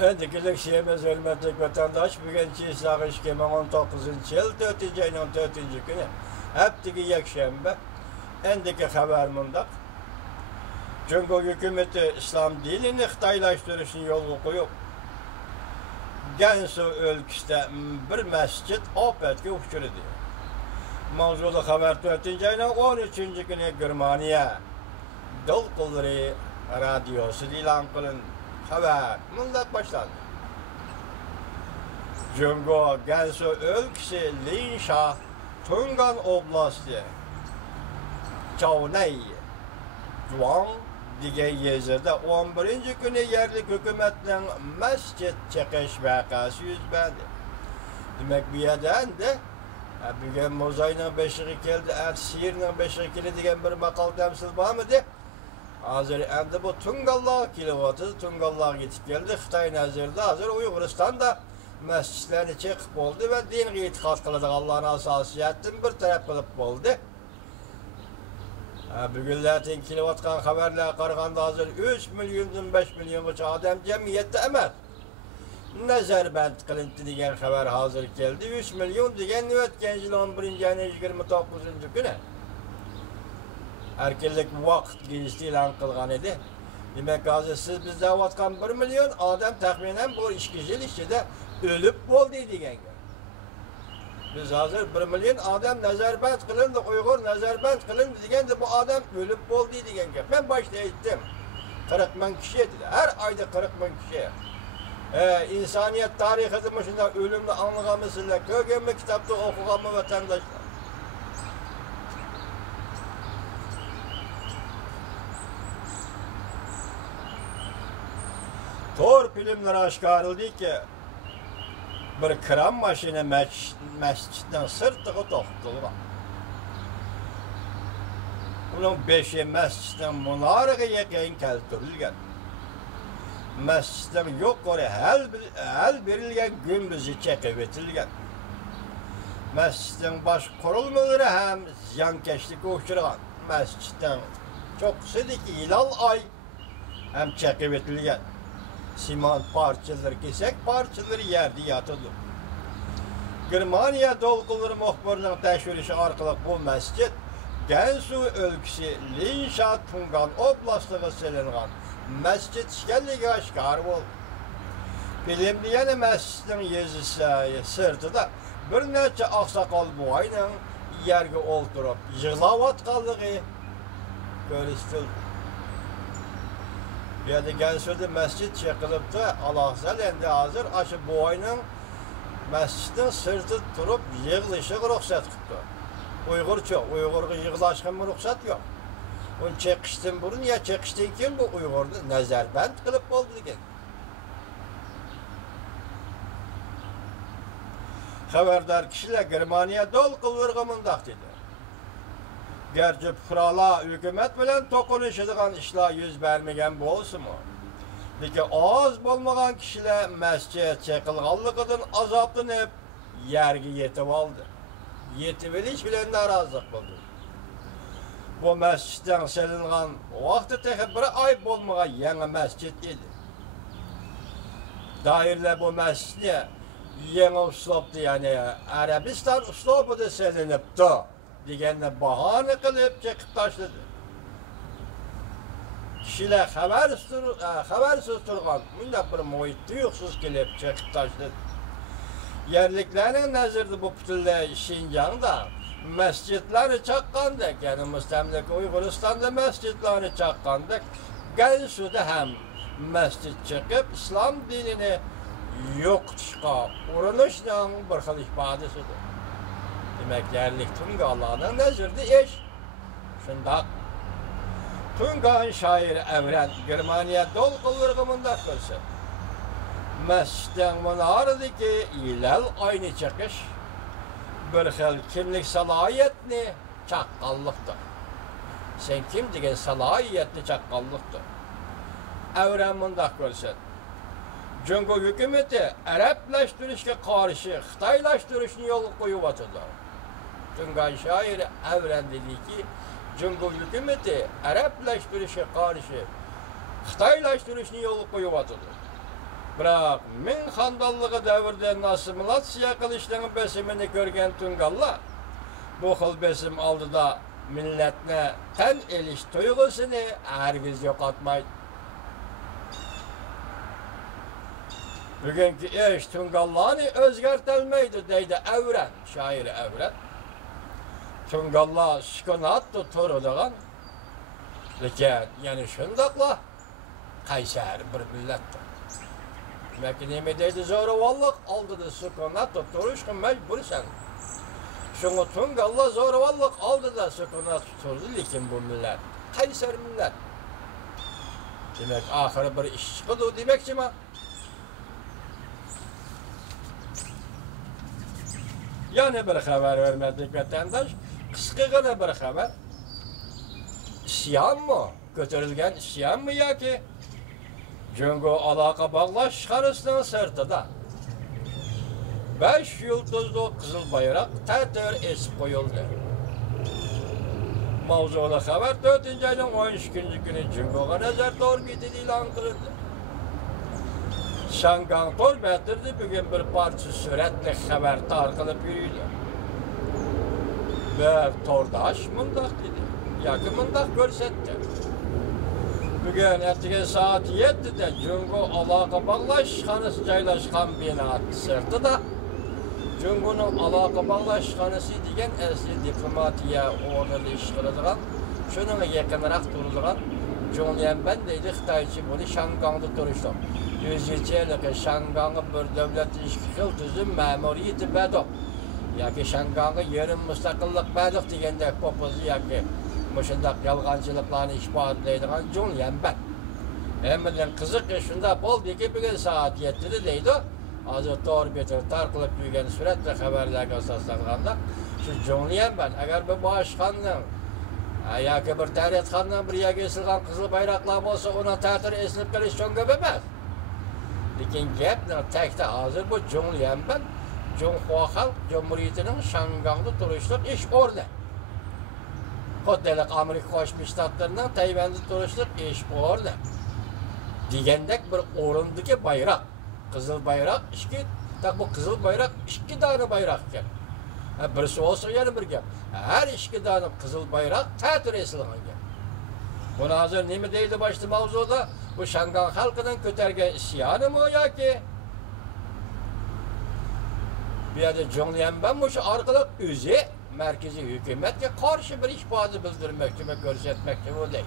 Endikilik şeyimiz hürmetlik vatandaş bugün İslah 2019 yıl 4. ayının 4. günü heptiki yekşembe endiki haber mındak Cumhur hükümeti İslam dilini Xitaylaştırışın yolu koyup Gansu ülkesinde bir mescit opetki uçurdu. Mavzulu haber 4. ayının 13. günü Germaniya Dolkulları radyosu ilan kılın haber mındak başlandı. Cumhur Gansu ülkesi Linsha Tungan Oblasti Çavnay Juan diye yerde 11. günü yerli hükümetin mescit çekiş vakası yüz verdi. Demek bir yerden de bugün Mozay'ın beşiği geldi, Şiir'in beşiği geldi diyen bir makal temsil var mıydı? Hazır endi bu Tungallar kilovatı, Tungallar gitip geldi. Xitay nazarında hazır Uyguristan'da mescitlerini çekip oldu ve dini itikat kılıdık Allah'ın asasiyetin bir taraf kılıp oldu. Bugünlerden kilovatkan haberler karganda hazır 3 milyondan 5 milyonca adam cemiyette emez. Nezerbent kılındı diyen haber hazır geldi. 3 milyon diyen nüvet gençli 11. ayın 29. günü. Erkelik vakit geçti ilan kılgan idi. Demek hazır siz bizde vatkan 1 milyon adam tahminen bu işkişil işçide ölüp oldu diyen. Biz hazır 1 milyon adam nezerbent kılındı, Uygur nezerbent kılındı diyen de bu adam ölüp oldu diyen. Ben başta ettim. 40 bin kişi dedi. Her ayda 40 bin kişi. İnsaniyet tarihi başında ölümle anlagamısıyla kökenli kitapta okugamı vatandaşlar. Tor filmleri aşkarıldı ki bir kram maşini mescitten sırtığı toxtulur. Bunun 5'i mescitten munarığı yakın keltirilgen. Mescitten yukarı hel verilgen gümbüzü çekip etilgen. Mescitten baş kurulmaları hem ziyankeşlik uçurgan. Mescitten çok sıdiki ilal ay hem çekip etilgen. Siman parçaları, kesek parçaları yerde yatıldı. Germaniya dolguları muhbirinin teşvirişi arkalık bu mescit, Gansu ülkesi Linsha Tungan oblastığı selingan mescit şkelliği aşkar oldu. Bilimliyene mescidin yazısı sırtıda bir neçe aksakal bu ayının yerge oldurup yığlavat kaldığı görüştüldü. Yani Gansu'da mescit çekilip de Allah'zal endi hazır aşı bu ayının mescidin sırtı durup yığılışı ruhsat kıptı. Uygurça, Uygur'a yığılaşkın ruhsat yok. Onu çekiştin burun ya çekiştin kim bu Uygur'da nezerbent kılıp oldu diken. Haberdar kişiler Germaniya dol kılvırgımındak dedi. Gerçi fırala hükümet bilen tokunuşuduğun işler yüz vermegen bolsun mu? Peki az bolmagan kişiler mescid çekilganlıkıdın azaptın hep yergi yetip aldı. Yetip bilen narazılık buldu. Bu mescidden selingan vakti tekip bir ay bolmagan yeni mescid idi. Dairle bu mescid yeni usluptu yani Arabistan uslubu da selinipti. Digenle bahane kılıp çekip taşladı. Kişiler habersiz durgan, bunda bir muhitti yoksuz gelip çekip taşladı. Yerliklerin nazırdı bu pütülle Şincan'da mescitleri çakkandık. Yani müstemlek Uyguristan'da mescitleri çakkandık. Gansu'da hem mescit çıkıp İslam dinini yok çıka uğranışla bir xil ifadesidir. Demek yerlik Tungallar'ın nazırdı eş. Şundak. Tungan şair Evren Germaniya dol kılırgımında kılsın. Mescidden munarıdı ki ilal aynı çekiş. Bir xil kimlik salayetini çakkallıktır. Sen kim degen salayetini çakkallıktır. Evren bunda kılsın. Cumhur hükümeti Araplaştırışga karşı Xitaylaştırışını yolu koyup atırlar. Tungan şairi Evren dedi ki Cumhur hükümeti Araplaştırışa karşı Xitaylaştırışını yolu koyup atırlar. Biroq ming xandonligi davrida assimilyatsiya qilishning besimini ko'rgan Tungallar bu xil besim oldida millatni tan elish tuyg'usini hargiz yo'qotmaydi. Bugungi ish Tungallarni o'zgartirmaydi deydi Avran, shoiri Avran. Tungallar sukunatda turadigan, lekin yana shundoqla qaysar bir millatdir. Demak, nima deydi zo'ravonlik oldida sukunatda turishga majbursan. Şunu Tungallar zo'ravonlik oldida sukunatda turdi, lekin bu millat qaysar millat. Demak, oxiri bir ish chiqdi demakchimi? Yana bir xabar vermedik vatandaş. Qisqagina bir xabar. İsyanmı? Ko'tarilgan isyanmı yoki Jungo aloqa bog'lash xarisining sirtida 5 yulduzli qizil bayroq ta'tir esib qo'yildi. Mavzuli xabar 4-ayning 13-kungi kuni Jungoga nazar orbitida e'lon qilindi. Shangang Torbettir'de bugün bir parça suratli xabar tarqalib yurdi. Ve tordaş mundaq dedi. Yoki mundaq ko'rsatdi. Bugun ertaga soat 7'de Jungo aloqa bog'lash xonasi joylashgan bino sirtida Jungoning aloqa bog'lash xonasi degan asli diplomatiya o'rnida ish qiladigan, shuning yaqinroq turadigan Zhongyanban deydi Xitoycha buni Shangangda turishdi. 100 yillik Shangang'ı bir devlet işgal tüzüm memuriyeti bedo. Yoki Shangang'ı yarım müstakillik bedo degandek popozi yoki mushundaq yolg'onchiliklarni isbotlaydigan Zhongyanban. Endi qiziq shunda bo'ldiki, bugun soat 7'da deydi. Hozir Torbettir tarqalib yurgan surat va xabarlarga asoslanganda shu Zhongyanban agar bu boshqonning yoki bir tarixxonning bir yerga esilgan qizil bayroqlar bo'lsa, uni ta'tir eslab qilish cho'ngib emas. Lekin gapning tagida hozir bu Zhongyanban Jonghua Xalq Cumhuriyetining Shangangda turishlik ish o'rni. Xuddalik Amerika Qo'shma Shtatlarining Tayvanda turishlik ish o'rni. Degandek bir o'rindagi bayroq, qizil bayroq, bu qizil bayroq 2 dona bayroq ekan. Birisi olsa yana bir gap. Her 2 dona qizil bayroq ta'tir esilgan gap. Buni hozir nima deydi boshqa mavzuda? Bu Shangang xalqining ko'targan isyonimi yoki bu yerda Zhongyanban shu orqali o'zi markaziy hukumatga qarshi bir ifoda bildirmoqchi va ko'rsatmoqchi bo'ldi.